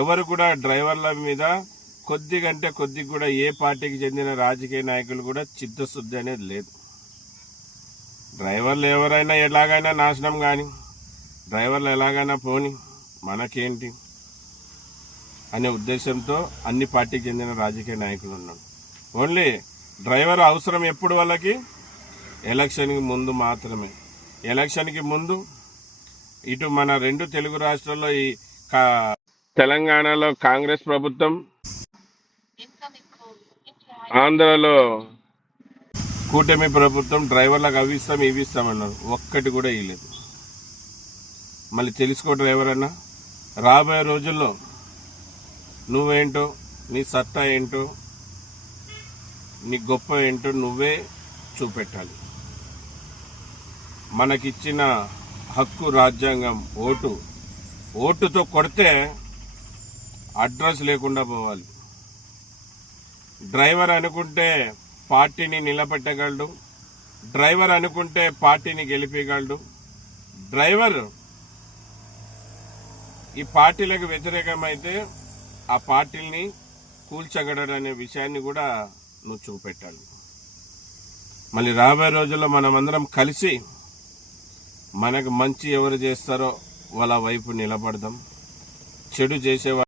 ఎవరు కూడా డ్రైవర్ల మీద కొద్దిగంటే కొద్దిగా కూడా ఏ పార్టీకి చెందిన రాజకీయ నాయకులు కూడా చిత్తశుద్ధి అనేది లేదు. డ్రైవర్లు ఎవరైనా ఎలాగైనా నాశనం కానీ, డ్రైవర్లు ఎలాగైనా పోని మనకేంటి అనే ఉద్దేశంతో అన్ని పార్టీకి చెందిన రాజకీయ నాయకులు ఉన్నారు. ఓన్లీ డ్రైవర్ అవసరం ఎప్పుడు వాళ్ళకి ఎలక్షన్కి ముందు మాత్రమే. ఎలక్షన్కి ముందు ఇటు మన 2 తెలుగు రాష్ట్రాల్లో ఈ తెలంగాణలో కాంగ్రెస్ ప్రభుత్వం, ఆంధ్రలో కూటమి ప్రభుత్వం డ్రైవర్లకు అవి ఇస్తాం ఇవి ఇస్తామన్నారు. ఒక్కటి కూడా ఇవ్వలేదు. మళ్ళీ తెలుసుకో డ్రైవర్ అన్నా, రాబోయే రోజుల్లో నువ్వేంటో, నీ సత్తా ఏంటో, నీ గొప్ప ఏంటో నువ్వే చూపెట్టాలి. మనకిచ్చిన హక్కు రాజ్యాంగం ఓటుతో కొడితే అడ్రస్ లేకుండా పోవాలి. డ్రైవర్ అనుకుంటే పార్టీని నిలబెట్టగలడు, డ్రైవర్ అనుకుంటే పార్టీని గెలిపగలడు. డ్రైవర్ ఈ పార్టీలకు వ్యతిరేకమైతే ఆ పార్టీని కూల్చగలడు అనే విషయాన్ని కూడా నువ్వు చూపెట్టాలి. మళ్ళీ రాబోయే రోజుల్లో మనమందరం కలిసి మనకు మంచి ఎవరు చేస్తారో వాళ్ళ వైపు నిలబడదాం. చెడు చేసేవారు